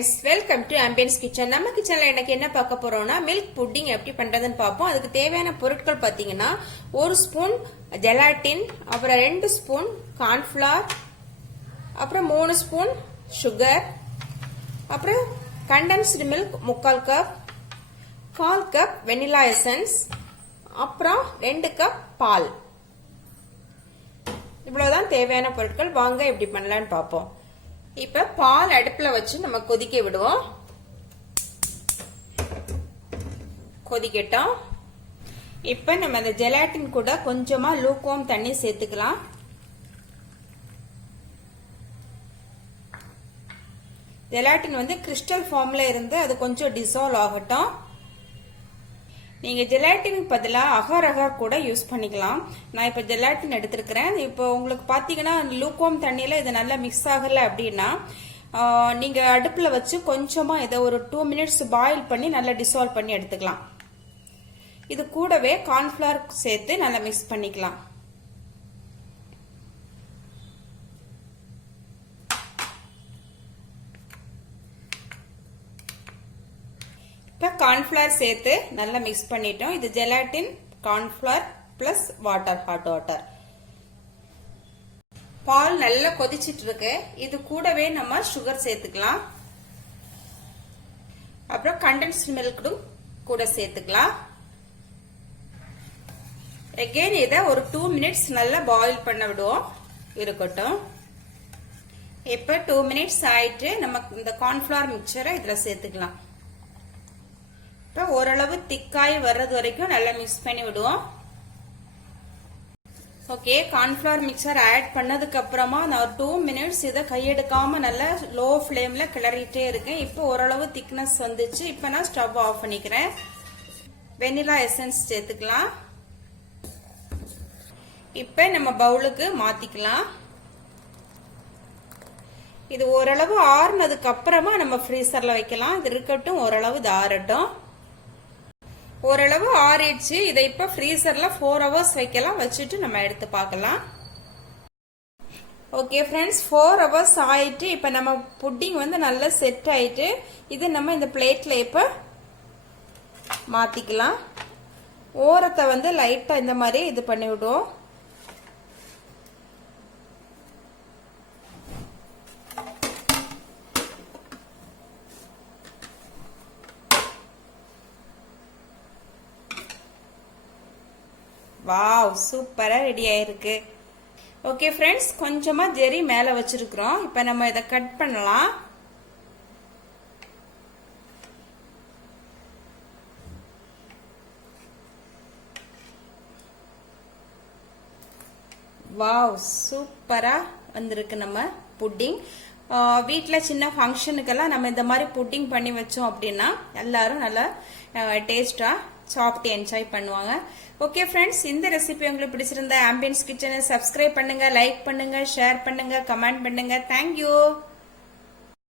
friends, welcome to Ambience Kitchen. நம்ம கிச்சன்ல எனக்கு என்ன பார்க்க போறோம்னா மில்க் புட்டிங் எப்படி பண்றதுன்னு பாப்போம். அதுக்கு தேவையான பொருட்கள் பாத்தீங்கன்னா 1 ஸ்பூன் ஜெலாட்டின், அப்புறம் 2 ஸ்பூன் கார்ன்ஃப்ளவர், அப்புறம் 3 ஸ்பூன் சுகர், அப்புறம் condensed milk 3/4 cup, 1/4 cup vanilla essence, அப்புறம் 2 கப் பால். இவ்வளவுதான் தேவையான பொருட்கள். வாங்க எப்படி பண்ணலாம்னு பாப்போம். இப்ப பால் அடுப்புல வச்சு நம்ம கொதிக்க விடுவோம். கொதிக்கட்டும். இப்ப நம்ம அந்த ஜெலாட்டின் கூட கொஞ்சமா லூக்வார்ம் தண்ணி சேர்த்துக்கலாம். ஜெலாட்டின் வந்து கிறிஸ்டல் ஃபார்ம்ல இருந்து அது கொஞ்சம் டிசால்வ் ஆகட்டும். நீங்க ஜெலாட்டின் பதிலா அகர் அகர் கூட யூஸ் பண்ணிக்கலாம். நான் இப்ப ஜெலாட்டின் எடுத்திருக்கிறேன். இப்போ உங்களுக்கு பாத்தீங்கன்னா லூக்வார்ம் தண்ணியில இது நல்லா மிக்ஸ் ஆகல அப்படின்னா நீங்க அடுப்புல வச்சு கொஞ்சமா இதை ஒரு 2 மினிட்ஸ் பாயில் பண்ணி நல்லா டிசால்வ் பண்ணி எடுத்துக்கலாம். இது கூடவே கார்ன்ஃபிளவர் சேர்த்து நல்லா மிக்ஸ் பண்ணிக்கலாம். இப்போ கார்ன்ஃபிளவர் சேர்த்து நல்லா மிக்ஸ் பண்ணிட்டோம். இது gelatin, cornflour plus water, hot water. பால் நல்லா கொதிச்சிட்டு இருக்கு. இது கூடவே நம்ம சுகர் சேர்த்துக்கலாம். அப்புறம் கண்டென்ஸ்டு மில்க் கூட சேர்த்துக்கலாம். அகைன் இதை ஒரு 2 மினிட்ஸ் நல்லா பாயில் பண்ண விடுவோம். இருக்கட்டும். இப்ப 2 மினிட்ஸ் ஆயிட்டு நம்ம இந்த கார்ன்ஃபிளவர் மிக்சரை இதுல சேர்த்துக்கலாம். இப்போ ஓரளவு திக்காய் வர்றது வரைக்கும் நல்லா மிக்ஸ் பண்ணி விடுவோம். ஓகே, கார்ன்ஃபிளவர் மிக்சர் ஆட் பண்ணதுக்கு அப்புறமா நான் ஒரு 2 மினிட்ஸ் இதை கையெடுக்காம நல்லா லோ ஃப்ளேம்ல கிளறிட்டே இருக்கேன். இப்போ ஓரளவு திக்னஸ் வந்துச்சு. இப்போ நான் ஸ்டவ் ஆஃப் பண்ணிக்கிறேன். வெனிலா எசன்ஸ் சேர்த்துக்கலாம். இப்போ நம்ம பவுலுக்கு மாத்திக்கலாம். இது ஓரளவு ஆறுனதுக்கு அப்புறமா நம்ம ஃப்ரீசர்ல வைக்கலாம். இது இருக்கட்டும், ஓரளவு இது ஆறட்டும். ஓரளவு ஆறிடுச்சு. இதை இப்ப ஃப்ரீசர்ல 4 ஹவர்ஸ் வைக்கலாம். வச்சுட்டு நம்ம எடுத்து பார்க்கலாம். ஓகே ஃப்ரெண்ட்ஸ், 4 ஹவர்ஸ் ஆயிட்டு இப்ப நம்ம புட்டிங் வந்து நல்லா செட் ஆயிட்டு இது நம்ம இந்த பிளேட்ல இப்ப மாத்திக்கலாம். ஓரத்தை வந்து லைட்டா இந்த மாதிரி இது பண்ணி விடுவோம். வாவ், சூப்பரா ரெடி ஆயிருக்கு. ஓகே ஃப்ரெண்ட்ஸ், கொஞ்சமா ஜெரி மேல வச்சிருக்கிறோம். இப்ப நம்ம இதை கட் பண்ணலாம். வாவ், சூப்பரா வந்திருக்கு நம்ம புட்டிங். வீட்டுல சின்ன ஃபங்க்ஷனுக்கெல்லாம் நம்ம இந்த மாதிரி புட்டிங் பண்ணி வச்சோம் அப்படின்னா எல்லாரும் நல்லா டேஸ்டா சாப்பிட்டு என்ஜாய் பண்ணுவாங்க. ஓகே ஃப்ரெண்ட்ஸ், இந்த ரெசிபி உங்களுக்கு பிடிச்சிருந்தா ஆம்பியன்ஸ் கிச்சனை சப்ஸ்கிரைப் பண்ணுங்க, லைக் பண்ணுங்க, ஷேர் பண்ணுங்க, கமெண்ட் பண்ணுங்க. தேங்க்யூ.